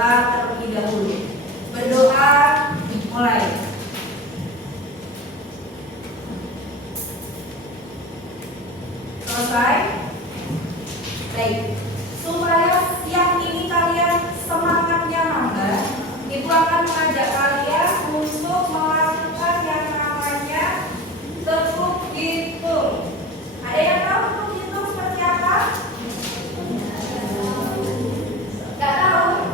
berdoa terlebih dahulu. Berdoa, mulai. Selesai? Baik. Supaya siang ini kalian semangatnya nambah, Ibu akan mengajak kalian untuk melakukan yang namanya tepuk hitung. Ada yang tahu tepuk hitung seperti apa? Gak tahu?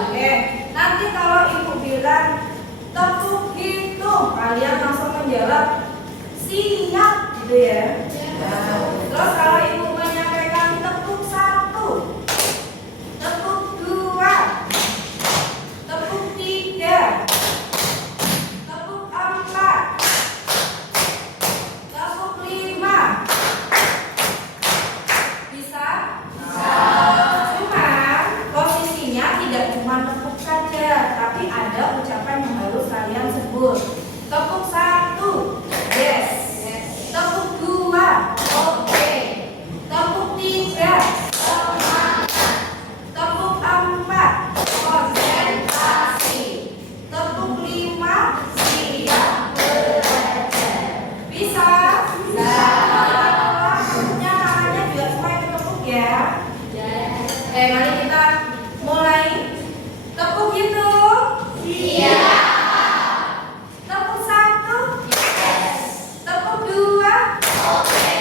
Oke. Nanti kalau Ibu bilang tepuk hitung, kalian langsung menjawab siap, gitu ya. Terus kalau Ibu menyampaikan tepuk 1, tepuk 2, tepuk 3, tepuk 4, tepuk 5, bisa? Cuman posisinya tidak cuma tepuk saja, tapi ada ucapan yang harus kalian sebut. Tepuk 1, yes. Tepuk 2, oke. Tepuk 3, semangat. Tepuk 4, konsentrasi. Tepuk 5, siap belajar. Bisa? Bisa. Punya tangannya juga semua itu tepuk ya. Mari kita mulai. Tepuk hitung. Siap. Tepuk 1, yes. Tepuk 2, oke.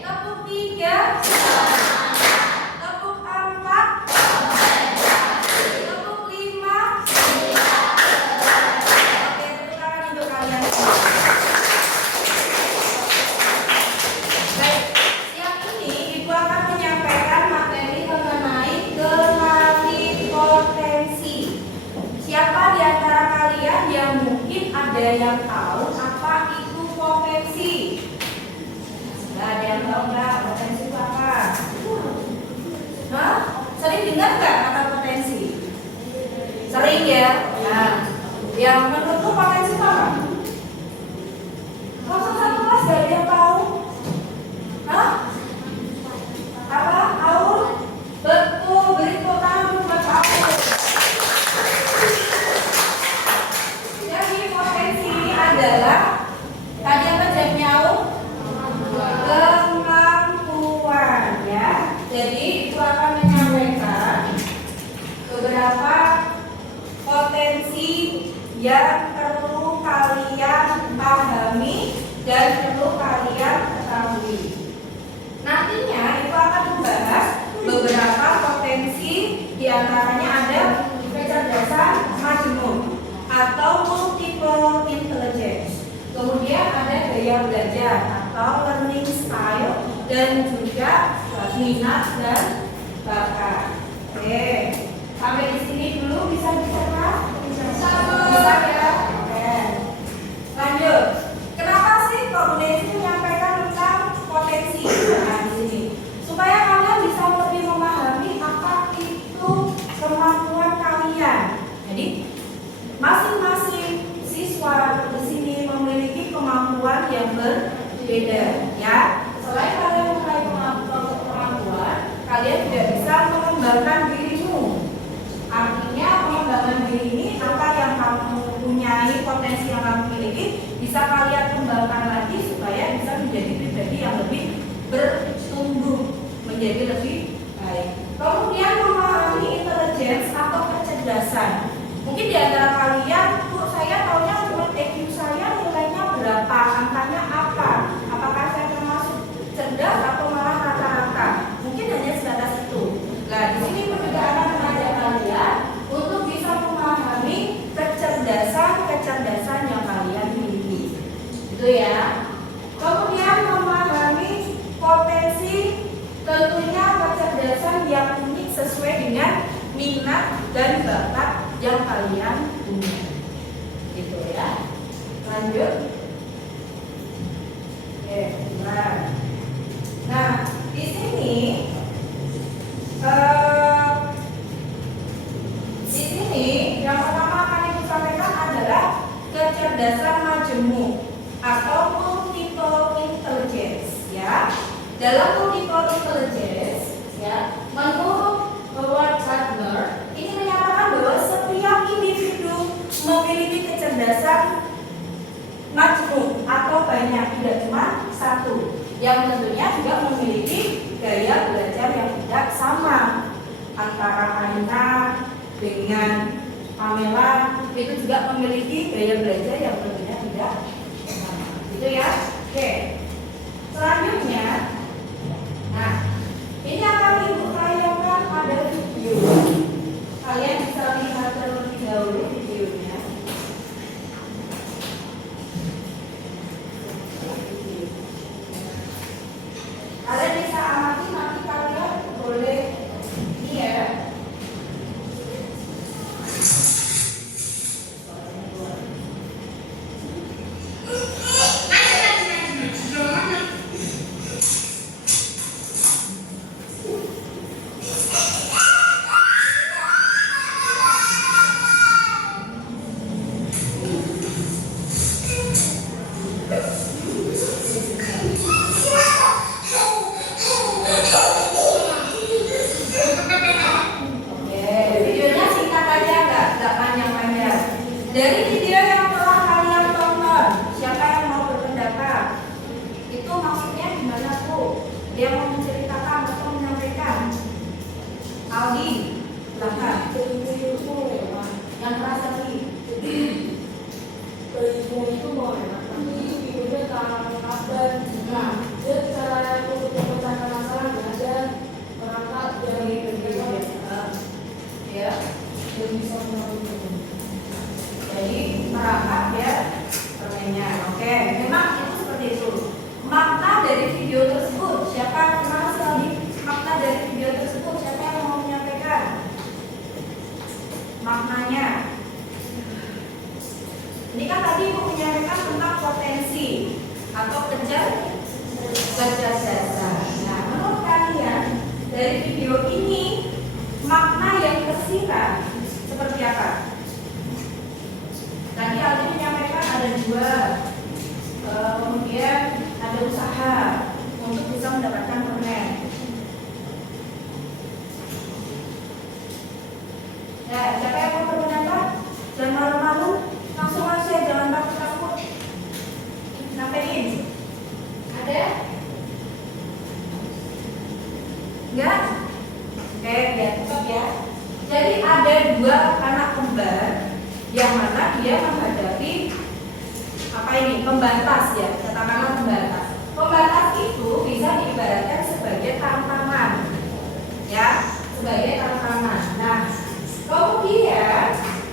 Tepuk 3, semangat. Tepuk 4, konsentrasi. Tepuk 5, siap belajar. Oke, tepuk tangan untuk kalian semua. Baik, siang ini Ibu akan menyampaikan materi mengenai kenali potensi. Siapa di antara kalian yang mungkin ada yang tahu apa itu potensi? Nggak ada yang tahu nggak potensi itu apa? Hah? Sering dengar nggak kata potensi? Sering ya? Nah, yang menurutmu potensi itu apa? Kalau satu kelas nggak ada yang tahu? Hah? Apa? Tahu? Betul, beri tepuk tangan buat aku. Jadi potensi ini adalah tadi apa jamnya? Kemampuan ya. Jadi itu akan menyampaikan beberapa potensi yang perlu kalian pahami dan perlu kalian ketahui. Nantinya itu akan membahas beberapa potensi, diantaranya ada kecerdasan majemuk atau multiple intelligence. Kemudian ada gaya belajar atau learning style dan juga minat dan bakat. Oke, sampai di sini dulu bisa dicerna? Bisa ya. Oke. Lanjut. Kenapa sih kok Bu Desi menyampaikan tentang potensi? Nah, di sini supaya kalian bisa lebih memahami apa itu kemampuan kalian. Jadi masing-masing siswa di sini memiliki kemampuan yang berbeda, ya. Selain kalian memiliki kemampuan, kalian juga bisa mengembangkan dirimu. Artinya pengembangan diri ini apa yang kamu punyai, potensi yang kamu miliki bisa kalian kembangkan lagi supaya bisa menjadi pribadi yang lebih bertumbuh, menjadi lebih baik. Kemudian memahami intelligence atau kecerdasan. Mungkin di antara kalian, Bu, saya tahunya cuma EQ saya nilainya berapa, angkanya apa? Apakah saya termasuk cerdas atau malah rata-rata? Mungkin hanya sebatas itu. Nah, di sini juga akan mengajak kalian untuk bisa memahami kecerdasan yang kalian miliki. Itu ya. Kemudian memahami potensi, tentunya kecerdasan yang unik sesuai dengan minat dan bakat yang kalian punya. Gitu ya. Lanjut. Oke, nah, di sini yang pertama akan Ibu sampaikan adalah kecerdasan majemuk atau multiple intelligence, ya. Dalam multiple intelligence, ya, menurut Howard Gardner ini menyatakan itu juga memiliki gaya belajar yang tentunya tidak sama. Gitu ya. Oke. Selanjutnya, nah ini akan Ibu tayangkan pada video. Kalian bisa lihat terlebih dahulu videonya. Kalian bisa amati, nanti kalian boleh lihat. Dari video yang telah kalian tonton, siapa yang mau berpendapat? Itu maksudnya gimana Bu? Dia mau menceritakan atau menyampaikan? Aldi, silakan. Yang keras lagi. Ibu itu mau tapi ibunya tak kabar. Nah, dia cara untuk memecahkan masalah ada perangkat dari Ya, yang bisa menolong. jadi perangkat ya permainnya. Oke, memang itu seperti itu. Makna dari video tersebut, siapa kenal sekali makna dari video tersebut? Siapa yang mau menyampaikan maknanya? Ini kan tadi Ibu menyampaikan tentang potensi atau kecerdasan. Nah, menurut kalian dari video ini makna yang tersirat seperti apa? Tadi Aldi menyampaikan ada dua, kemudian ada usaha untuk bisa mendapatkan permen. Ya, siapa yang mau berpendapat? Jangan malu-malu, langsung aja, jangan takut-takut. Sampein. Ada? Enggak? Oke, biar cepat ya. Jadi ada dua anak kembar yang mana dia menghadapi apa ini? Pembatas ya, katakanlah pembatas. Pembatas itu bisa diibaratkan sebagai tantangan. Ya, sebagai tantangan. Nah, kemudian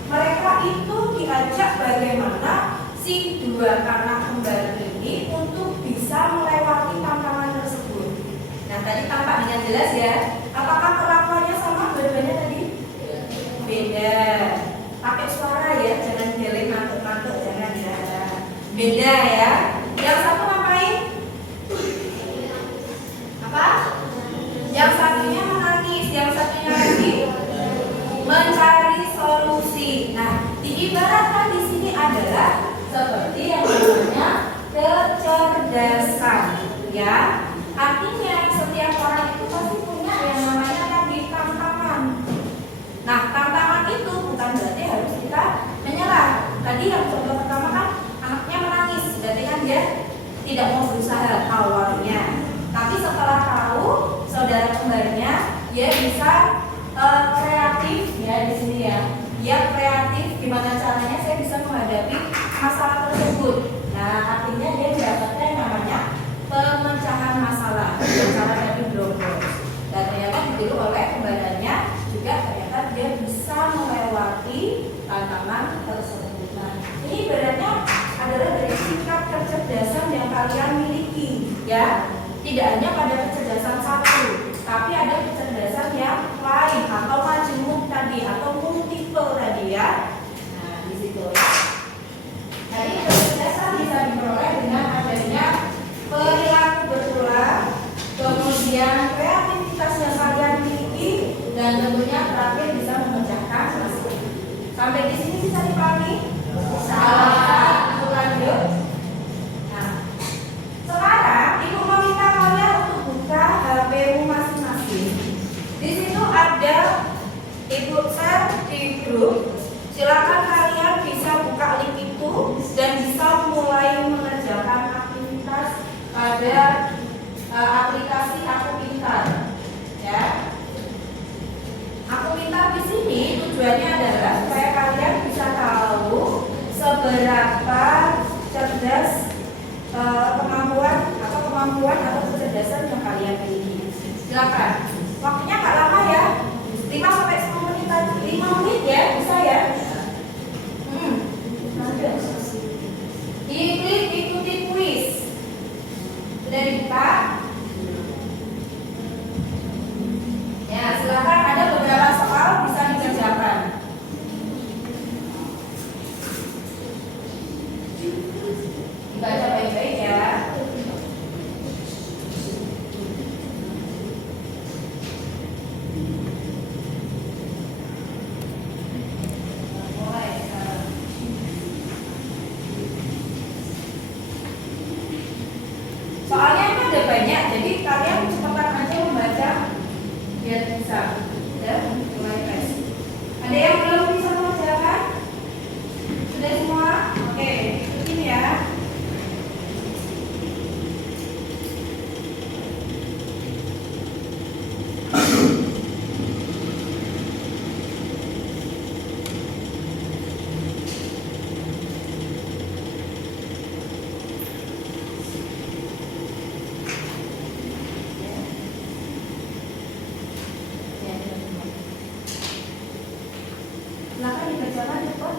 mereka itu diajak bagaimana si dua anak kembar ini untuk bisa melewati tantangan tersebut. Nah, tadi tampak dengan jelas ya. Apakah kelakuannya sama dua-duanya tadi? Beda. Pakai suara ya, jangan geleng mantuk-mantuk, jangan ya. Beda ya. Yang satu ngapain? Apa? Yang satunya menangis, yang satunya lagi mencari solusi. Nah, diibaratkan di sini adalah seperti yang namanya kecerdasan, ya. Artinya setiap orang itu pasti punya yang namanya tadi tantangan. Nah, tantangan itu bukan berarti harus kita menyerah. Tadi yang contoh pertama kan anaknya menangis, berarti kan dia tidak mau berusaha awalnya. Tapi setelah tahu saudara kembarnya, dia bisa kreatif ya di sini ya. Dia kreatif gimana caranya saya bisa menghadapi masalah tersebut. Nah, artinya dia mendapatkan yang namanya pemecahan masalah dengan cara tadi bro-bro. Dan ternyata ditiru oleh kembarannya juga ternyata dia bisa melewati tantangan tersebut. Nah, ini beratnya adalah dari sikap kecerdasan yang kalian miliki, ya. Tidak hanya pada kecerdasan satu, tapi ada kecerdasan yang lain atau majemuk tadi atau multiple tadi ya. Nah, di situ ya. Jadi kecerdasan bisa diperoleh dengan adanya perilaku berulang, kemudian kreativitas yang kalian miliki, dan tentunya terakhir bisa memecahkan masalah. Sampai di sini bisa dipahami? Salah. Lanjut. Nah, sekarang Ibu meminta kalian untuk buka HP-mu masing-masing. Di situ ada Ibu share di grup. Silakan kalian bisa buka link itu dan bisa mulai mengerjakan aktivitas pada aplikasi Aku Pintar. Ya. Aku Pintar di sini tujuannya adalah supaya kalian bisa tahu seberapa cerdas kemampuan atau kecerdasan yang kalian miliki. Silakan. Waktunya nggak lama ya. 5 sampai 10 menit. 5 menit ya, bisa ya. Diklik ikuti kuis. Sudah dibuka? Ya, silakan, ada beberapa soal bisa dikerjakan. Dibaca baik-baik ya. Mulai sekarang. Soalnya kan ada banyak, jadi kalian cepat aja membaca biar bisa. Ya, mulai tes. Ada yang belum bisa mengerjakan? Sudah semua? Oke, ikutin ya. Silakan dikerjakan cepat.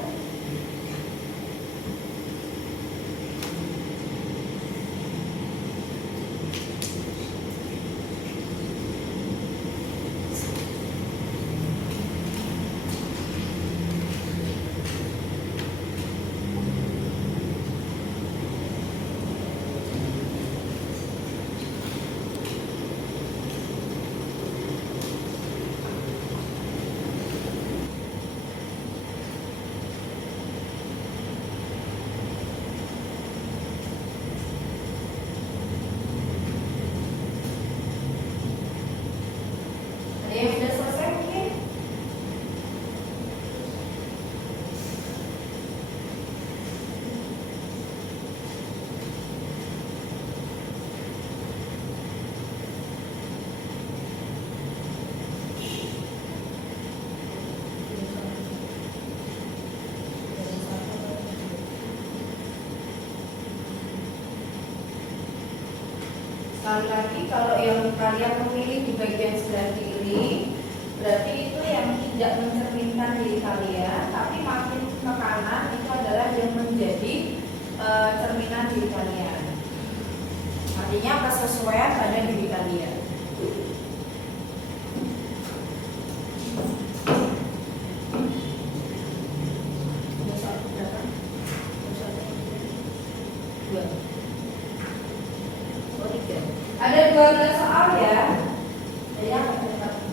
Ada yang sudah selesai mungkin? Sekali lagi, kalau yang kalian memilih di bagian sebelah kiri, berarti itu yang tidak mencerminkan diri kalian, tapi makin ke kanan itu adalah yang menjadi cerminan diri kalian. Artinya kesesuaian pada diri kalian. Ada 12 soal ya. Ya, cepat.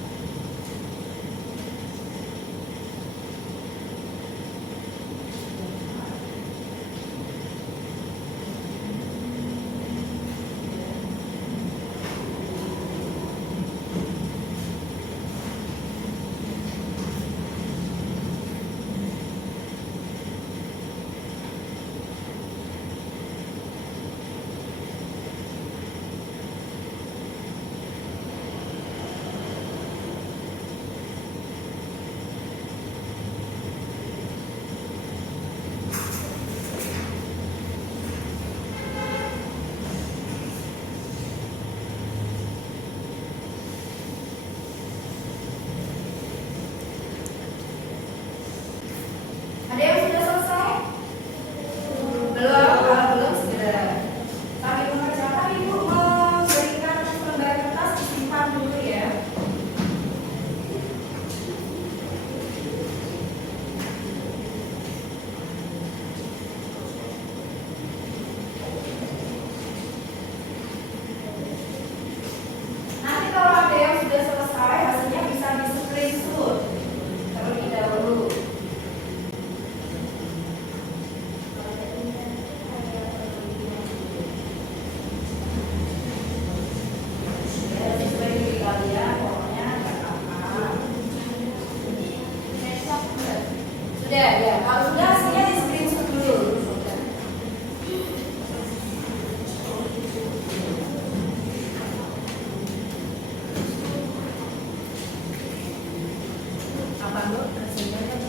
Ada yang sudah selesai? Belum? Kalau belum segera. Sambil mengerjakan, Ibu memberikan lembar kertas disimpan dulu ya. Nanti kalau ada yang sudah selesai, hasilnya bisa di screenshot terlebih dahulu. Sudah ya, kalau sudah hasilnya di screenshot dulu. Apa lu hasilnya?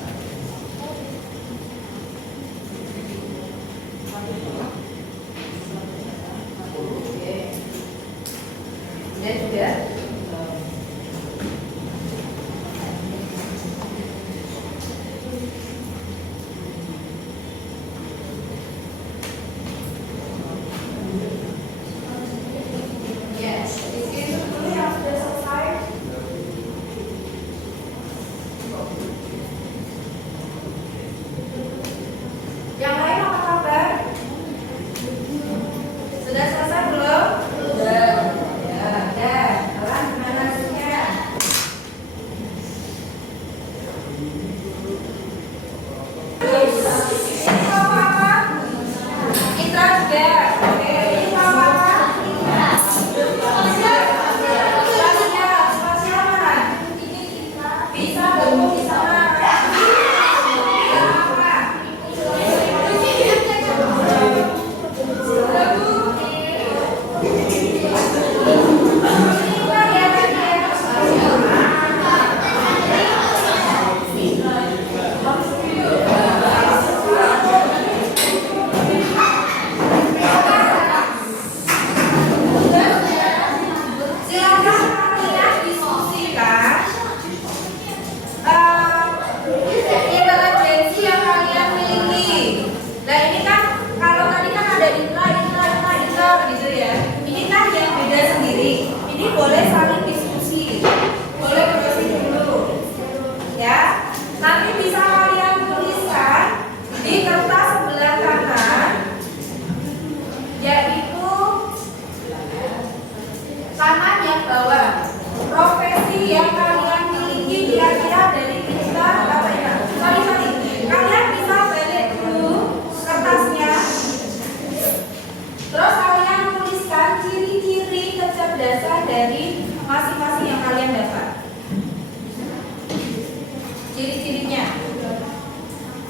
Ciri-cirinya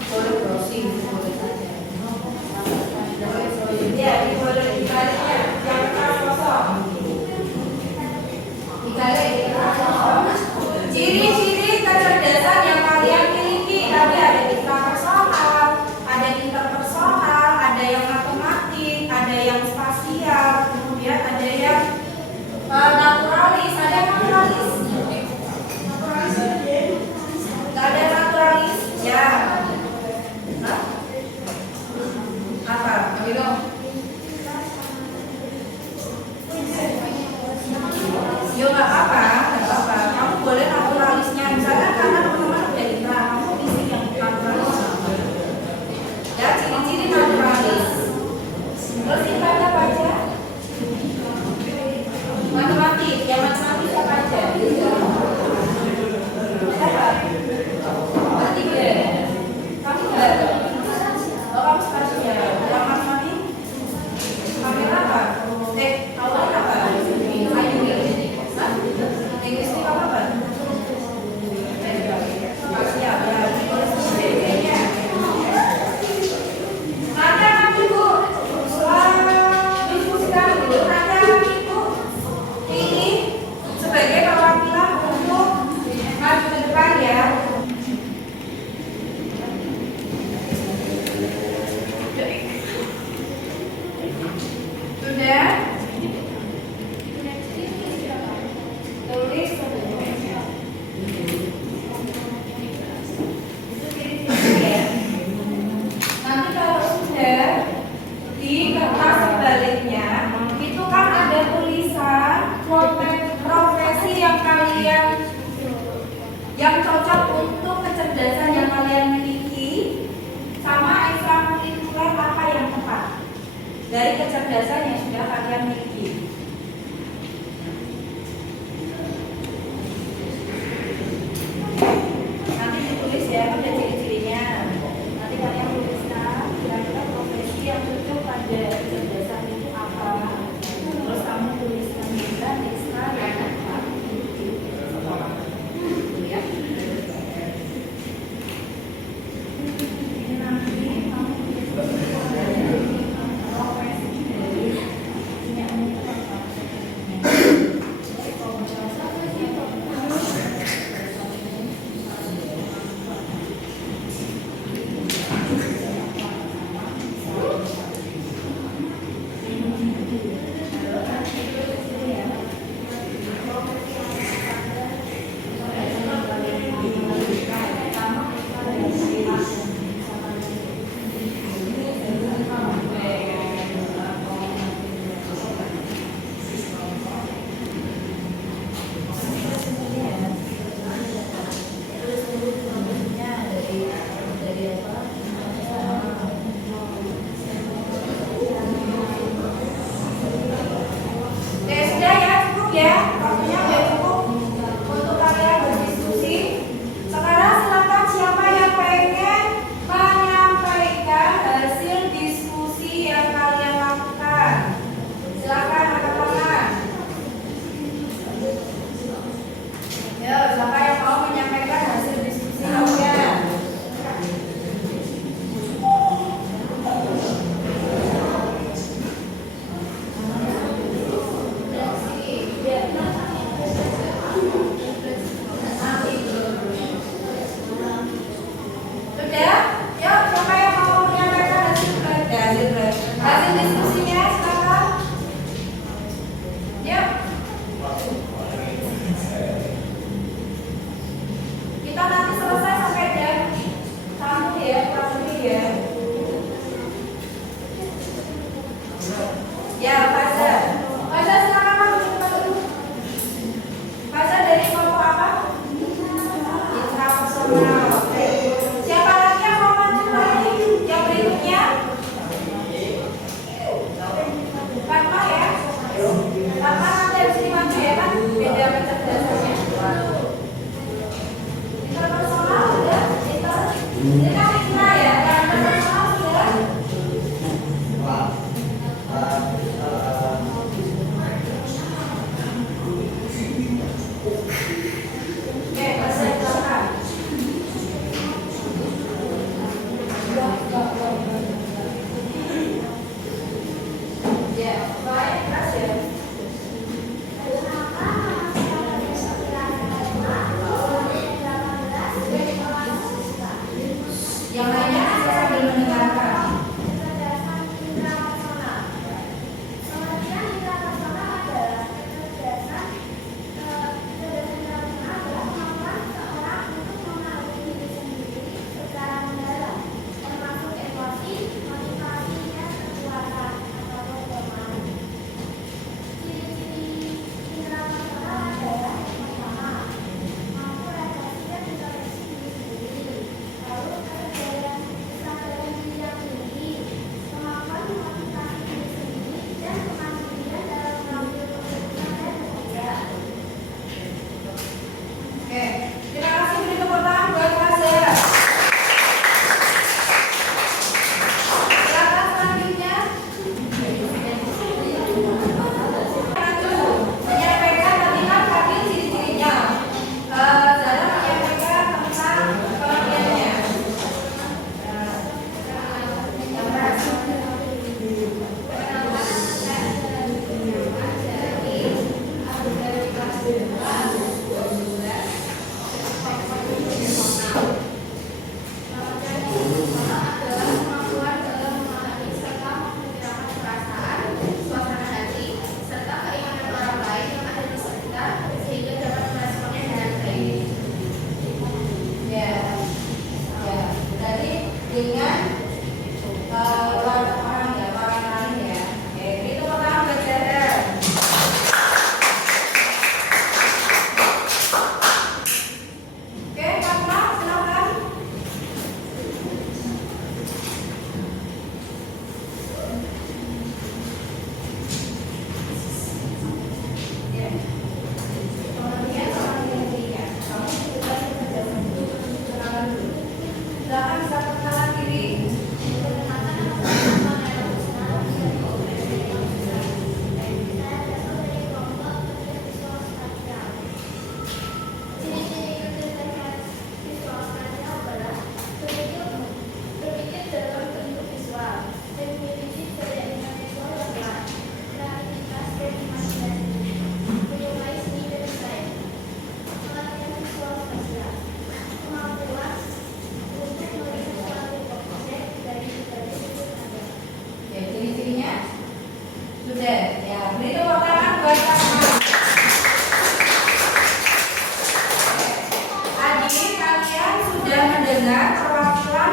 boleh browsing, boleh saja. Ya, ini boleh dibaliknya. Yang pertama kosong. Dibalik. Ciri-ciri kecerdasan yang kalian miliki, tapi ada intrapersonal, ada interpersonal, ada yang matematik, ada yang spasial, kemudian ada yang naturalis. Ada yang naturalis? Nggak ada naturalis? Ya. Hah? Apa? Gitu. Yo nggak apa-apa, nggak apa-apa. Kamu boleh naturalisnya. Misalnya karena teman-teman udah intra, kamu isi yang naturalis. Ya, ciri-ciri naturalis. Terus intranya apa aja? Matematik. Ya matematik apa aja? Apa? Tiga. Kamu nggak? Oh, kamu spasial. Yang matematik? Kamu apa? Awal apa? Inggris ini apa? Spasial. Ya. Nanti akan ibu. Diskusikan dulu. Nanti akan ibu ini sebagai perwakilan untuk maju ke depan ya. Sudah? Tulis semuanya. Itu ciri-cirinya ya. Nanti kalau sudah di kertas sebaliknya, itu kan ada tulisan profesi yang kalian yang cocok untuk kecerdasan yang kalian miliki, sama ekstrakurikuler apa yang tepat dari kecerdasan yang sudah kalian miliki. Nanti ditulis ya, ada ciri-cirinya. Nanti kalian tuliskan kira-kira profesi yang cocok pada kecerdasan itu apa. Terus kamu tuliskan juga ekstra yang tepat di sekolah. Ya. Ini nanti kamu tulis profesi dari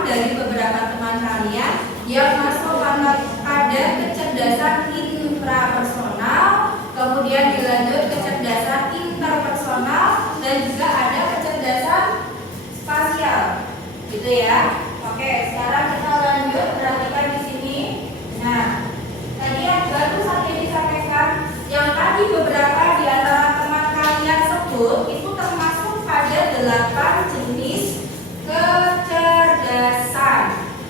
dari beberapa teman kalian yang masuk pada kecerdasan intrapersonal, kemudian dilanjut kecerdasan interpersonal, dan juga ada kecerdasan spasial, gitu ya. Oke, sekarang kita lanjut, perhatikan di sini. Nah, tadi yang baru saja disampaikan, yang tadi beberapa di antara teman kalian sebut itu termasuk pada 8 jenis kecerdasan.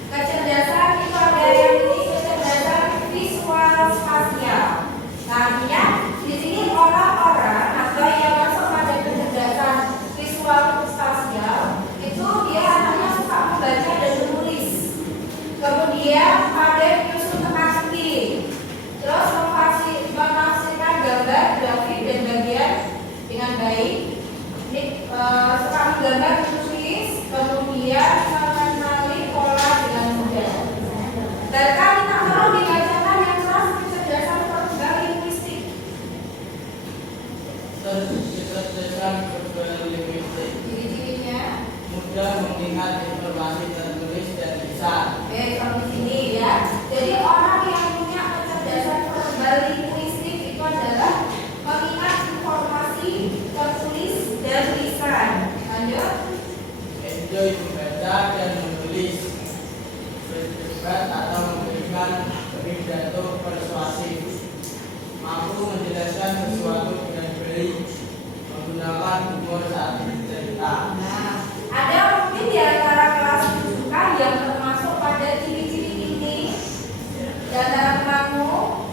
Kecerdasan itu ada yang ini kecerdasan visual spasial. Nah, artinya di sini orang-orang atau yang masuk pada kecerdasan visual spasial itu dia anaknya suka membaca dan menulis. Kemudian pandai menyusun teka-teki. Terus menafsirkan gambar, grafik dan bagian dengan baik. Ini suka menggambar, menulis, kemudian mengenali pola dengan mudah. Dan kali tak perlu dibacakan yang keras kecerdasan verbal linguistik. Kecerdasan verbal linguistik. Ciri-cirinya Mudah mengingat informasi tertulis dan lisan. Oke, sampai sini ya. Jadi orang yang punya kecerdasan verbal linguistik itu adalah mengingat informasi tertulis dan lisan. Lanjut. Enjoy membaca dan menulis, berdebat atau memberikan pidato persuasif, mampu menjelaskan sesuatu dengan baik, menggunakan humor saat bercerita. Nah, ada mungkin di antara kelas juga yang termasuk pada ciri-ciri ini. Di antara temanmu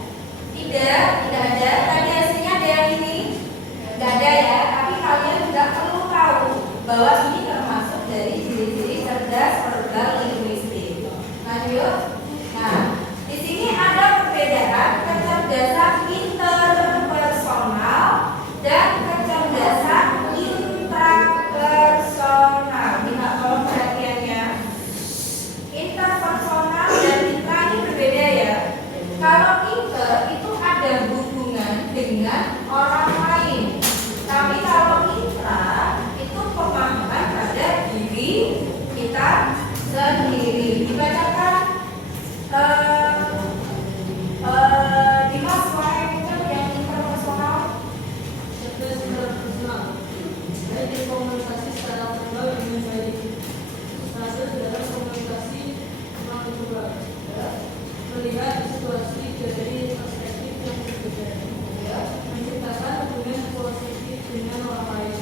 tidak ada. Tadi hasilnya ada yang ini, tidak ada ya. Tapi kalian juga perlu tahu bahwa ini termasuk dari ciri-ciri cerdas verbal linguistik. Lanjut. Nah, di sini ada perbedaan kecerdasan interpersonal dan kecerdasan intrapersonal. Minta tolong perhatiannya. Interpersonal dan intra ini berbeda ya. Kalau inter itu ada hubungan dengan orang lain. Tapi kalau intra itu pemahaman pada diri kita sendiri. Dibacakan Dimas Wahyu yang interpersonal. Cerdas interpersonal. Baik berkomunikasi secara verbal dengan baik. Berhasil dalam komunikasi memang juga. Melihat situasi dari perspektif yang berbeda. Menciptakan hubungan positif dengan orang lain.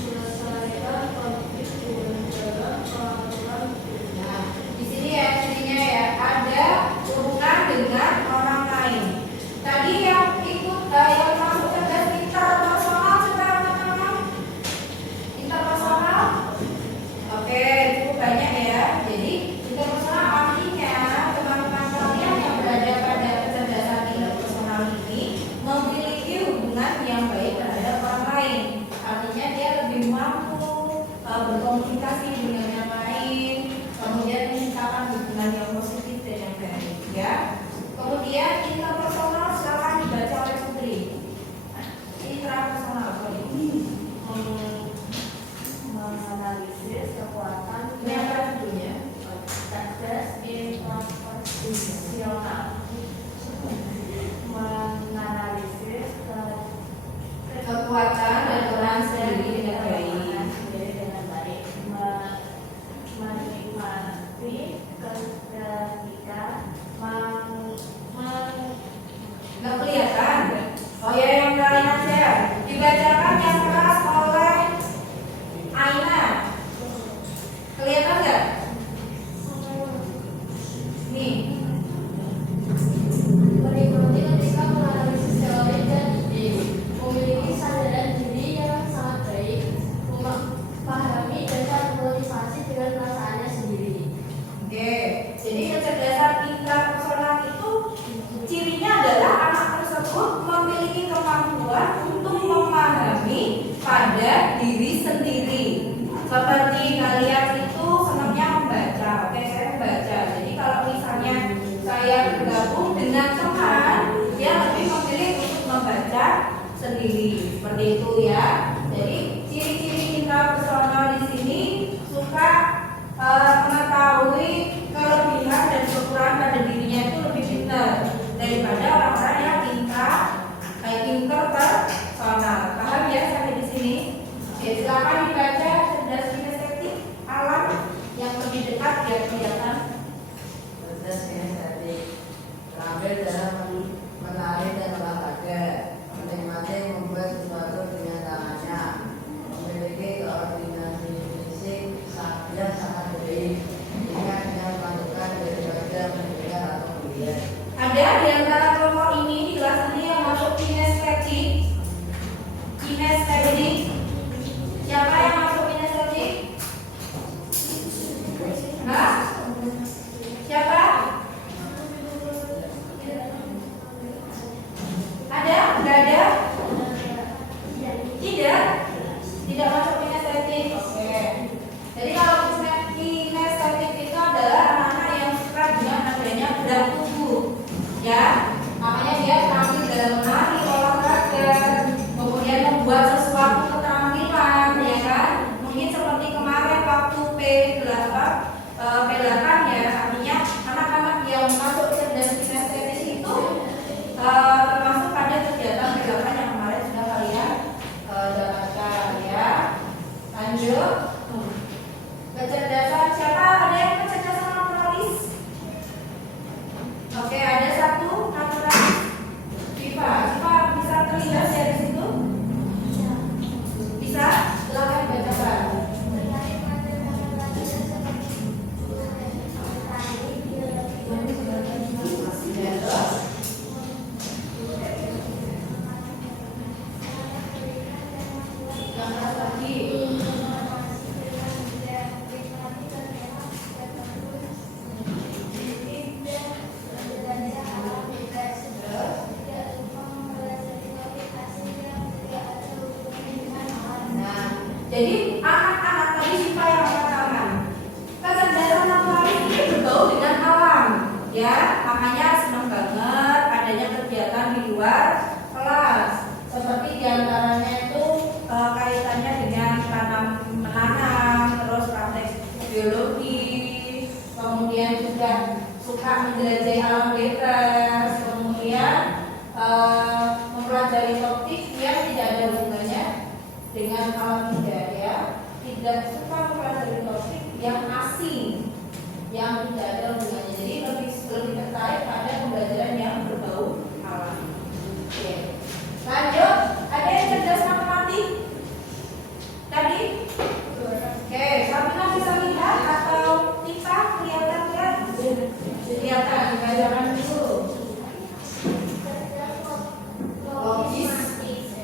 Menyelesaikan konflik dengan cara peraturan. Nah, di sini ya cirinya ya ada hubungan dengan orang lain. Tadi yang ikut yang masuk cerdas interpersonal coba teman-teman. Interpersonal, oke cukup banyak ya. Jadi interpersonal artinya teman-teman kalian yang berada pada kecerdasan interpersonal ini memiliki hubungan yang baik terhadap orang lain. Artinya dia lebih mampu berkomunikasi dengan yang lain, kemudian menciptakan hubungan yang positif dan yang baik ya. Kemudian interpersonal silakan dibaca oleh Putri. Intrapersonal menganalisis kekuatan ini apa judulnya? cerdas intrapersonal, menganalisis Kekuatan dan orang sendiri dengan baik. dengan baik, menikmati ketika Nggak kelihatan? Oh ya yang lain aja. Dibacakan yang keras oleh Aina. Kelihatan nggak? Nih. menikmati ketika menganalisis teori dan ide, memiliki kesadaran diri yang sangat baik, memahami dan memotivasi dengan perasaannya sendiri. Oke. Jadi kecerdasan intrapersonal itu cirinya adalah anak tersebut memiliki kemampuan untuk memahami pada diri sendiri. Seperti kalian itu senangnya membaca. Oke, saya membaca. Jadi kalau misalnya saya bergabung dengan teman, dia lebih memilih untuk membaca sendiri. Seperti itu ya. Jadi ciri-ciri intrapersonal di sini suka Silakan dibaca cerdas kinestetik alam yang lebih dekat biar kelihatan. Cerdas kinestetik terampil dalam menari dan olahraga, menikmati membuat sesuatu dengan tangannya, memiliki koordinasi fisik yang sangat baik, ingat dengan melakukan daripada mendengar atau melihat. Ada di antara kelompok ini di kelas ini yang masuk kinestetik. Kinestetik. Siapa yang masuk kinestetik? Hah? Siapa? Ada? Enggak ada? Tidak? Tidak masuk kinestetik. Oke. Jadi kalau kinestetik itu adalah anak-anak yang suka dengan adanya gerak tubuh. Ya, makanya dia terampil dalam menari, olahraga, kemudian membuat sesuatu keterampilan, ya kan? Mungkin seperti kemarin waktu P8 ya, artinya anak-anak yang masuk cerdas kinestetik itu termasuk pada kegiatan P8 yang kemarin sudah kalian dapatkan ya. Lanjut. Kecerdasan siapa? Ada yang kecerdasan naturalis? Oke, ada satu naturalis. Viva bisa terlihat dari situ? Bisa? Silakan bacakan. Gambar lagi. Jadi anak-anak tadi siapa yang angkat tangan? Kecerdasan naturalis ini bergaul dengan alam, ya. Makanya senang banget adanya kegiatan di luar kelas. Seperti diantaranya itu kaitannya dengan menanam, terus praktek biologi, kemudian juga suka menjelajahi alam bebas, kemudian mempelajari topik yang tidak ada hubungannya dengan alam tidak ya, tidak suka mempelajari topik yang asing, yang tidak ada hubungannya. Jadi lebih tertarik pada pembelajaran yang berbau alam. Oke. Lanjut, ada yang cerdas matematik tadi? Oke, Sabina bisa lihat atau Tifa kelihatan kan? Kelihatan, bacakan dulu. Logis.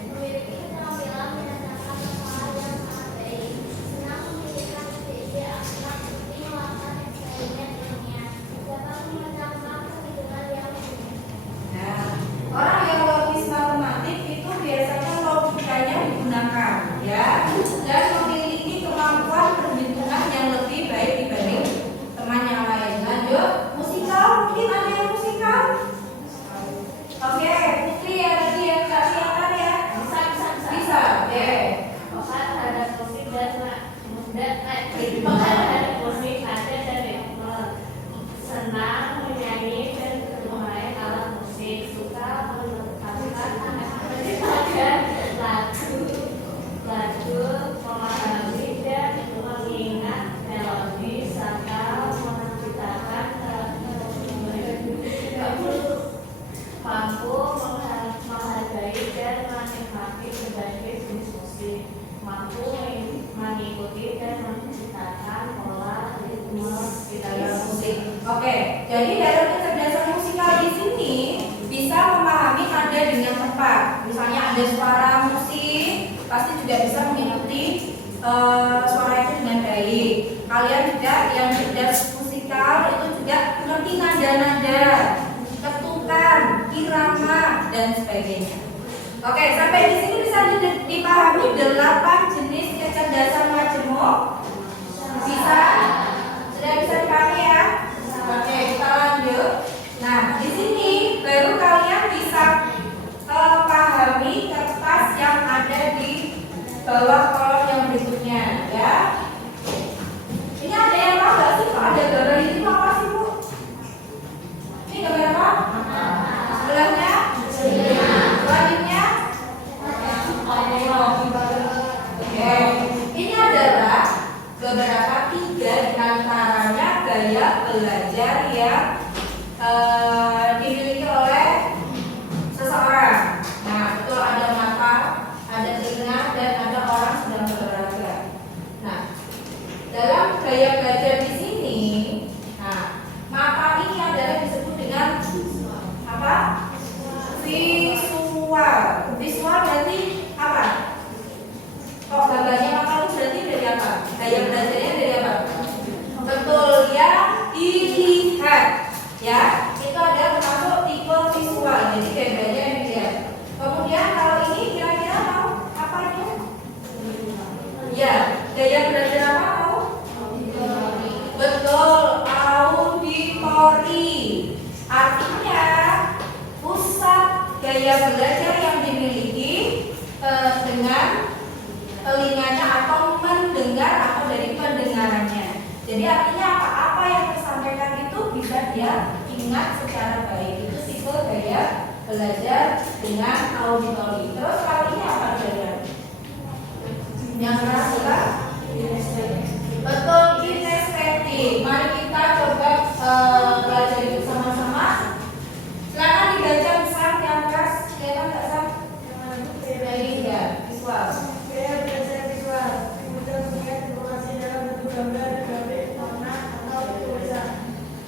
Memiliki keterampilan menyatakan hal yang sangat baik, senang memikirkan ide abstrak seperti melakukan eksperimen ilmiah, dapat memecahkan perhitungan yang rumit. Nah, orang yang logis matematik itu biasanya logikanya digunakan, ya, dan memiliki kemampuan perhitungan yang lebih baik dibanding teman yang lain. Lanjut, musikal, mungkin ada yang musikal? Oke, Putri ya tadi ya, tak kelihatan ya? Bisa, oke. Bahkan terhadap musik terhadap musik ada dan ritme, senang menyanyi dan bermain alat musik, suka menetapkan lagu, memahami dan mengingat melodi serta menciptakan mampu menghargai dan menikmati berbagai jenis musik, mampu mengikuti dan menciptakan pola ritme Dalam musik. Oke, jadi dalam kecerdasan musikal di sini bisa memahami nada dengan tepat. Misalnya ada suara musik, pasti juga bisa mengikuti suara itu dengan baik. Kalian juga yang cerdas musikal itu juga mengerti nada-nada, ketukan, irama dan sebagainya. Oke, sampai di sini bisa dipahami 8 jenis kecerdasan majemuk. Bisa? Sudah bisa dipahami ya? Oke, kita lanjut. Nah, di sini baru kalian bisa pahami kertas yang ada di bawah kolom yang berikutnya, ya. Ini ada yang tahu nggak sih? Ada gambar ini apa sih, Bu? Ini gambar apa? Sebelahnya? Selanjutnya? Oke. beberapa, 3 diantaranya gaya belajar yang dimiliki oleh seseorang. Nah, betul, ada mata, ada telinga, dan ada orang sedang berolahraga. Nah, dalam gaya belajar di sini, nah, mata ini adalah disebut dengan apa? Visual. Visual berarti apa? Kok gambarnya mata itu berarti dari apa? Gaya belajarnya dari apa? Betul, ya, dilihat. Ya, itu adalah termasuk tipe visual. Jadi gaya belajar yang dilihat. Kemudian kalau ini kira-kira tahu apa itu? Ya, gaya belajar apa tahu? Betul, auditori. Artinya pusat gaya belajar yang dimiliki dengan telinganya atau mendengar atau dari pendengarannya. Jadi artinya apa yang disampaikan itu bisa dia ingat secara baik. Itu tipe gaya belajar dengan auditori. Terus kalau ini apa saja? Yang rasa? Betul, kinestetik. Mari kita coba belajar itu sama-sama. Silakan dibaca besar di atas. Kelihatan nggak sah? Ini ya, visual. Gaya belajar visual dimudah melihat informasi dalam bentuk gambar, grafik, warna, atau tulisan.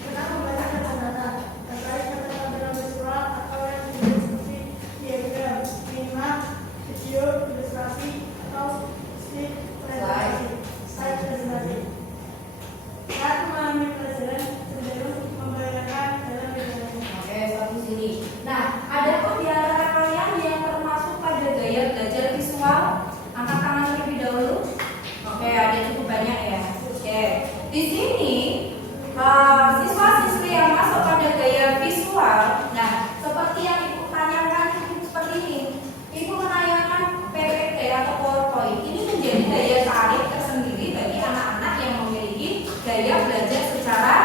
Pernah membaca kata-kata terkait kata-kata dalam visual atau yang disebut seperti diagram, minimal, video, ilustrasi, atau slide presentasi. Saat memahami pelajaran cenderung membayangkan dalam pikirannya. Oke, sampai sini. Nah, ada kok di antara kalian yang termasuk pada gaya belajar visual? Angkat tangan terlebih dahulu. Oke, ada cukup banyak ya. Oke, di sini siswa-siswi yang masuk pada gaya visual. Nah, seperti yang ibu tanyakan seperti ini. Ibu menanyakan PPT atau PowerPoint. Ini menjadi daya tarik tersendiri bagi anak-anak yang memiliki gaya belajar secara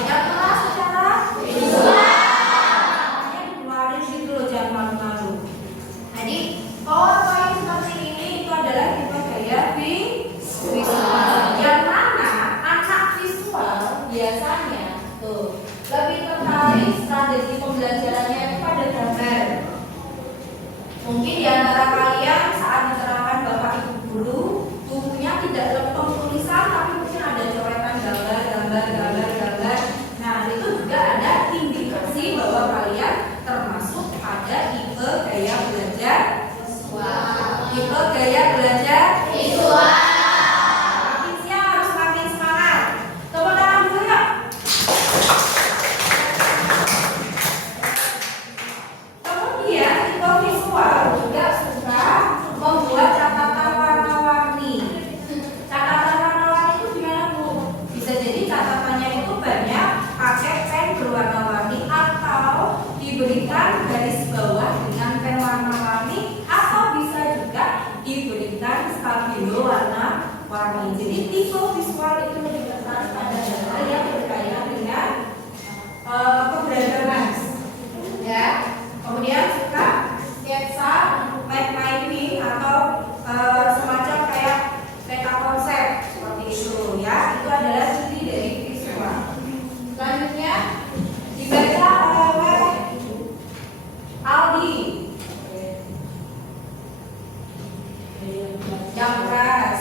yang keras secara visual. Makanya dikeluarin gitu loh, jangan malu-malu. Jadi PowerPoint seperti ini itu adalah tipe gaya visual. Yang mana anak visual biasanya tuh lebih tertarik strategi pembelajarannya itu pada gambar. Mungkin di antara kalian saat diterangkan Bapak Ibu guru, bukunya tidak lempeng tulisan tapi mungkin ada coretan gambar. Nah, itu juga ada indikasi bahwa kalian termasuk pada tipe gaya belajar visual. Tipe gaya belajar visual. Makin siang harus makin semangat. Tepuk tangan dulu yuk. Kemudian tipe visual juga suka membuat catatan warna-warni. Catatan warna-warni itu gimana Bu? Bisa jadi catatannya itu banyak pakai pen berwarna-warni atau diberikan garis bawah dengan pen warna-warni atau bisa juga diberikan stabilo warna-warni. Jadi tipe visual itu lebih tertarik pada hal yang berkaitan dengan keberagaman. Ya. Kemudian suka sketsa, mapping atau semacam kayak peta konsep seperti itu ya. Itu adalah ciri dari visual. Selanjutnya dibaca oleh Aldi. Yang keras.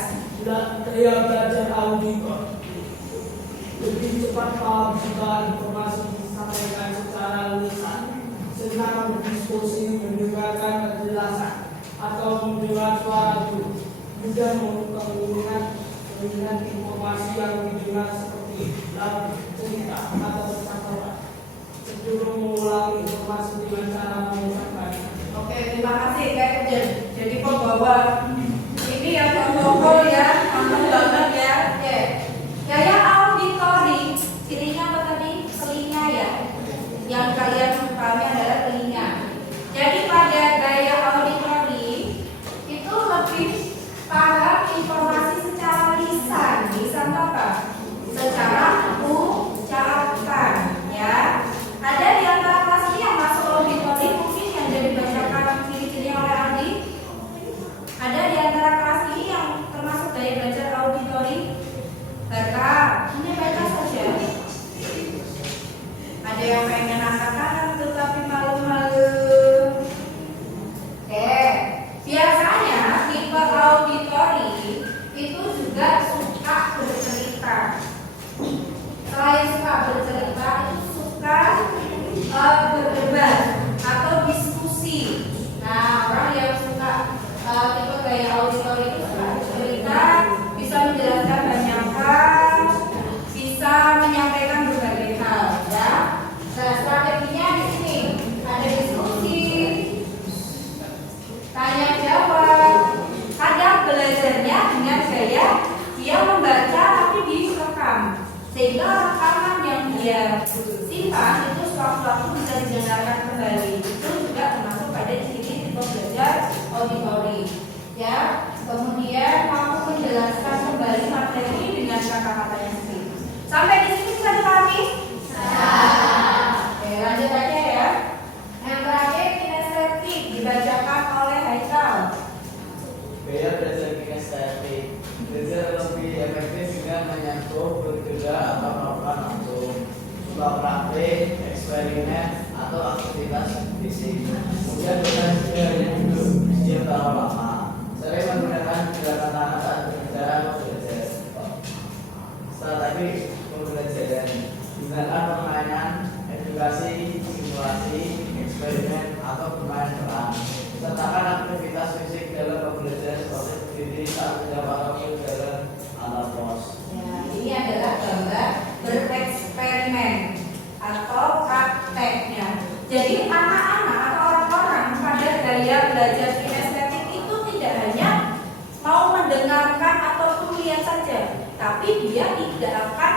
Gaya belajar auditor lebih cepat paham jika informasi disampaikan secara lisan, senang berdiskusi, mendengarkan penjelasan, atau mendengar suara guru, mudah mengingat informasi yang didengar seperti lagu, cerita, atau percakapan, cenderung mengulangi informasi dengan cara mengucapkan. Oke, terima kasih kayak jadi pembawa ini ya, protokol ya, mantap banget ya. Oke. Gaya auditori, cirinya apa tadi? Telinga ya. Yang kalian pahami adalah telinga. Jadi pada gaya auditori itu lebih paham informasi secara lisan apa? Secara ucapan ya. Ada di antara kelas ini yang masuk auditori mungkin yang jadi bacakan ciri-ciri oleh Andi? Ada di Hanya baca saja. Ada yang pengen angkat tangan tetapi malu-malu. Oke, biasanya tipe auditori itu juga suka bercerita. Selain suka bercerita, itu suka berdebat atau diskusi. Nah, orang yang suka tipe gaya auditori itu suka bercerita, bisa menjelaskan banyak hal, bisa menyampaikan berbagai hal, ya. Nah, strateginya di sini ada diskusi, tanya jawab. Kadang belajarnya dengan gaya dia membaca tapi direkam, sehingga rekaman yang dia simpan itu sewaktu-waktu bisa didengarkan kembali. Itu juga termasuk pada ciri tipe belajar auditori, ya. Kemudian mampu menjelaskan kembali materi dengan kata-katanya sendiri. Sampai di sini bisa dipahami? Oke, lanjut aja ya. Yang terakhir kinestetik dibacakan oleh Haikal. Gaya belajar kinestetik. Belajar lebih efektif dengan menyentuh, bergerak atau melakukan langsung. Suka praktik, eksperimen atau aktivitas fisik. Kemudian bukan juga hanya duduk diam terlalu lama. Sering menggunakan gerakan tangan saat berbicara atau belajar. Strategi pembelajaran. Gunakan permainan, edukasi, simulasi, eksperimen atau bermain peran. Sertakan aktivitas fisik dalam pembelajaran seperti berdiri saat menjawab atau berjalan atau pos. Ya, ini adalah gambar bereksperimen atau prakteknya. Jadi anak-anak atau orang-orang pada gaya belajar kinestetik itu tidak hanya mau mendengarkan ataupun lihat saja, tapi dia tidak akan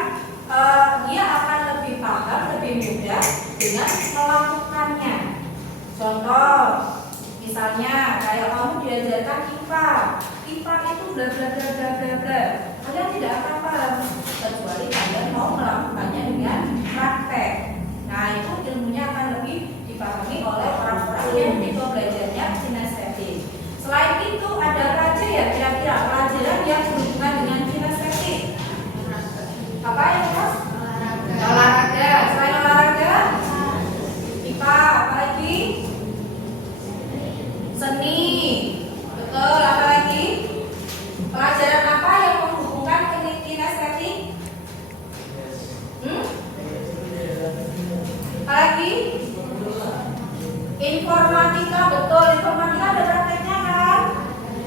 dia akan lebih paham, lebih mudah dengan melakukannya. Contoh, misalnya kayak kamu diajarkan IPA itu bla bla bla bla bla bla, kalian tidak akan paham kecuali kalian mau melakukannya dengan praktek. Nah, itu ilmunya akan lebih dipahami oleh orang-orang yang tipe belajarnya kinestetik. Selain itu ada pelajaran ya, kira-kira pelajaran yang berhubungan dengan kinestetik. Apa yang mas? Olahraga. Selain olahraga, IPA, apa lagi? Seni. Betul, apa lagi? Pelajaran apa yang menghubungkan kinestetik? Apa lagi? Informatika, betul. Informatika ada prakteknya kan?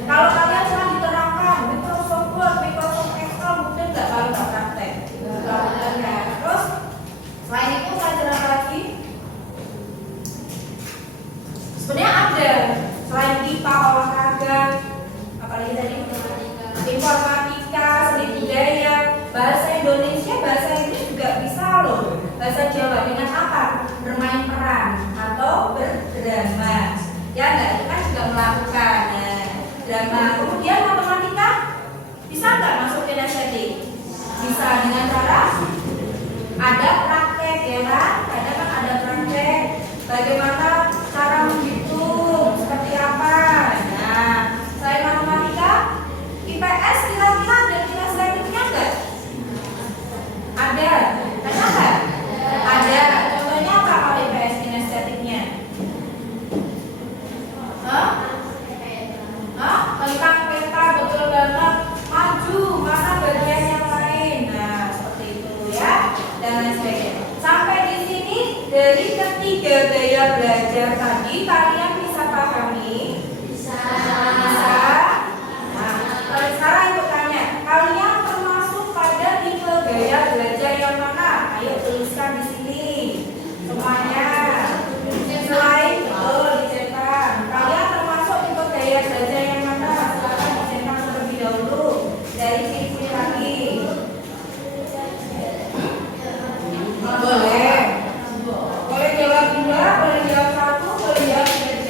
Kalau kalian cuma diterangkan Microsoft Word, Microsoft Excel, mungkin nggak paling nggak praktek. Ya. Terus selain itu pelajaran apa lagi? Sebenarnya ada selain IPA, olahraga, apalagi tadi informatika, seni budaya, bahasa Indonesia, bahasa Inggris juga bisa loh. Bahasa Jawa dengan apa? Bermain peran atau berdrama. Ya enggak, itu kan juga melakukan drama. Kemudian matematika bisa nggak masuk kinestetik? Bisa dengan cara ada praktek ya kan? Kadang kan ada praktek bagaimana cara menghitung seperti apa. Nah, selain matematika, IPS kira-kira ada kinestetiknya enggak? Ada. Ada nggak? Ada. Contohnya apa kalau IPS kinestetiknya? Tentang peta, betul banget. Maju, mana bagian yang lain. Nah, seperti itu ya. Dan lain sebagainya. Sampai di sini dari ketiga gaya belajar tadi kalian bisa pahami? Bisa. Nah, sekarang ibu tanya, kalian termasuk pada tipe gaya belajar yang mana? Ayo tuliskan di sini semuanya. Selain betul dicetak. Kalian termasuk tipe gaya belajar yang mana? Silakan dicetak terlebih dahulu dari sini lagi. Boleh. Boleh jawab dua, boleh jawab satu, boleh jawab tiga.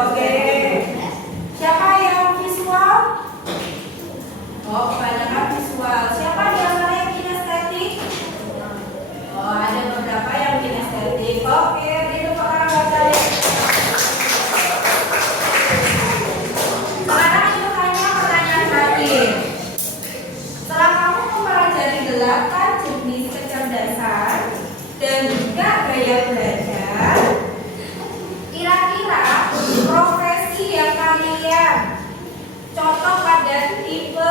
Oke. Siapa yang visual? Oh, kebanyakan visual. Siapa di antara yang kinestetik? Oh, ada beberapa yang kinestetik. Oke, beri tepuk tangan buat kalian. Sekarang itu hanya pertanyaan terakhir. Setelah kamu mempelajari 8 jenis kecerdasan dan juga gaya belajar, kira-kira profesi yang kalian cocok pada tipe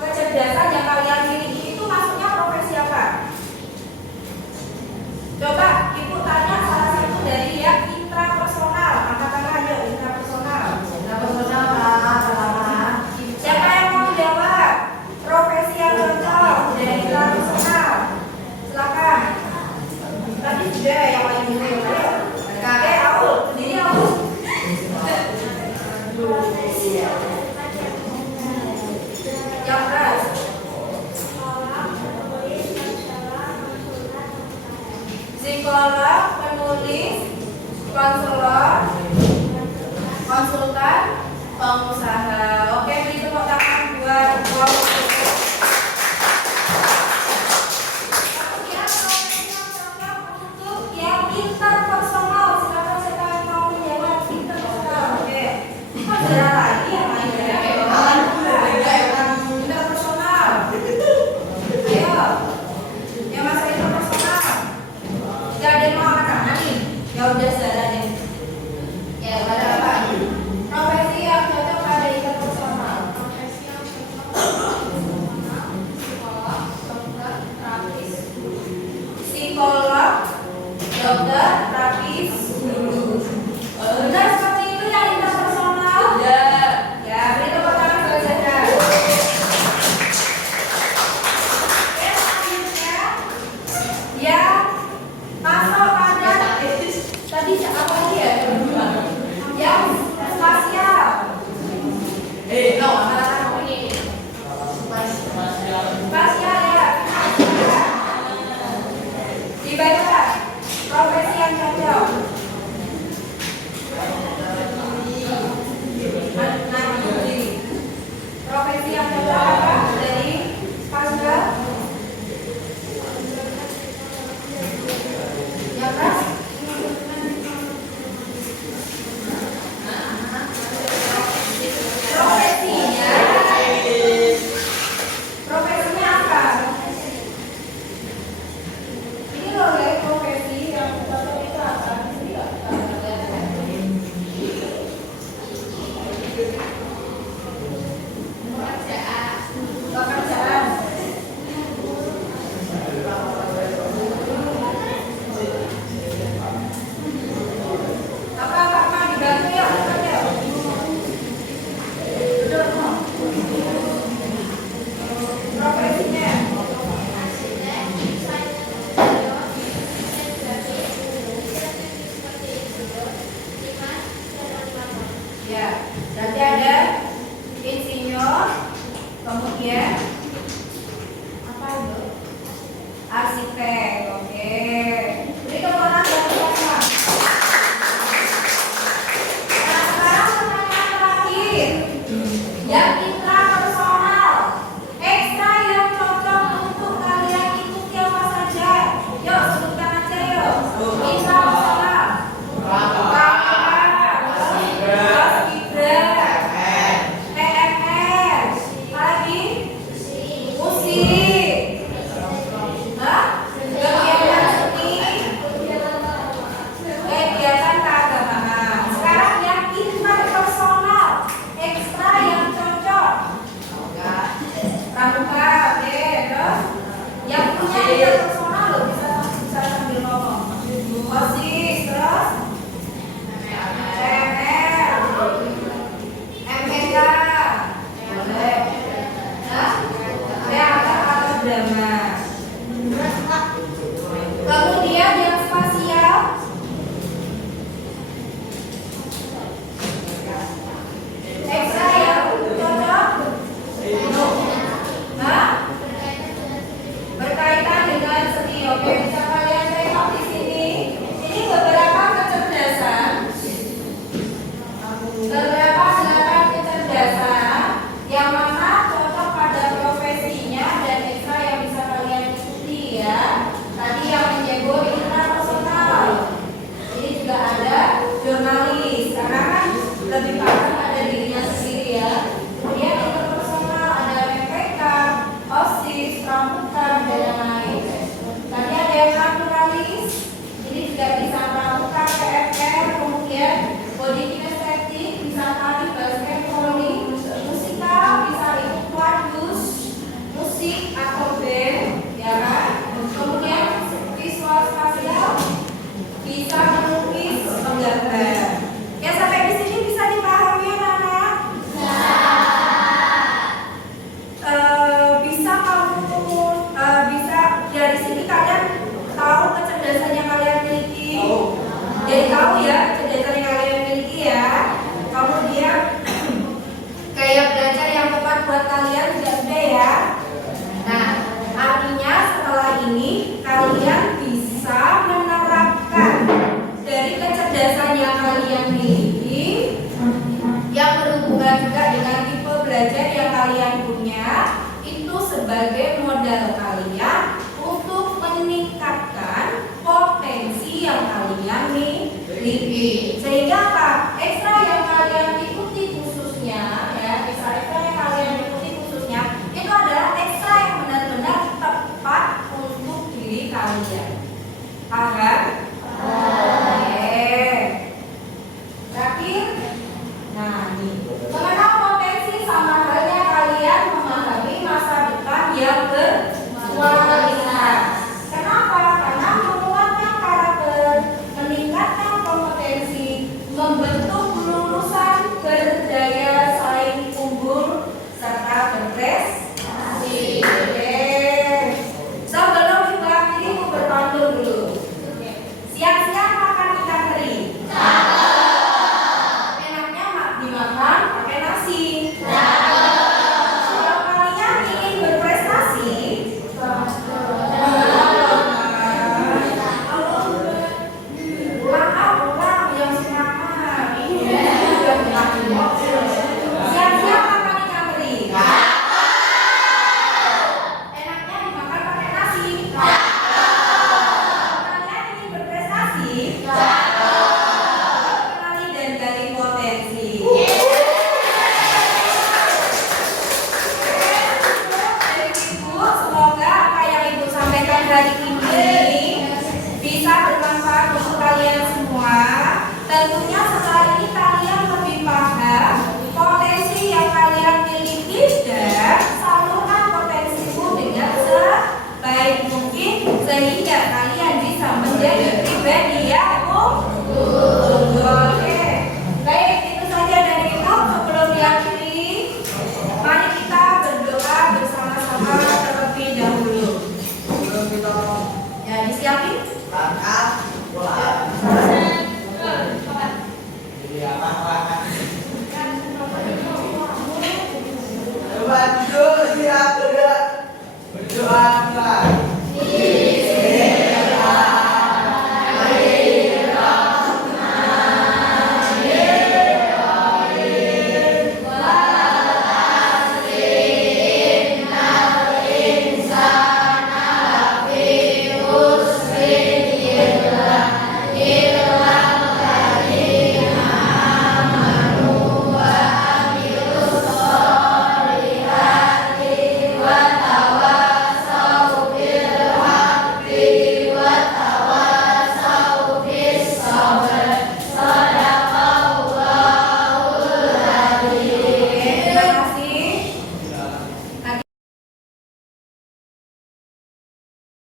kecerdasan yang kalian miliki itu masuknya profesi apa? Coba ibu tanya salah satu dari yang intrapersonal. Angkat tangan ayo, intrapersonal. Intrapersonal, Pak. Siapa yang mau jawab? Profesi yang cocok dari intrapersonal. Silakan. Tadi sudah yang lain dulu. Ayo. Kakek Aul, sendiri Aul. Yang keras. Psikolog, penulis, konselor, konsultan, pengusaha. Oke, beri tepuk tangan buat kemudian profesi yang cocok untuk yang interpersonal. Silakan siapa yang mau menjawab interpersonal. Oke, kok ada lagi yang lain ya? Interpersonal. Ayo, yang masuk interpersonal. Gak ada yang mau angkat tangan nih? Ya udah salah deh. Ya, ada apa? Profesi yang cocok pada interpersonal. Profesi yang cocok psikolog, dokter, terapis. Psikolog, dokter, terapis, guru. Benar seperti itu yang interpersonal? Ya. Ya, beri tepuk tangan buat Zaza. Oke, selanjutnya yang masuk pada tadi apa lagi ya? Yang spasial. No, anak-anak ini. Spasial ya. Dibaca profesi yang cocok kalian punya itu sebagai modal kalian untuk meningkatkan potensi yang kalian miliki.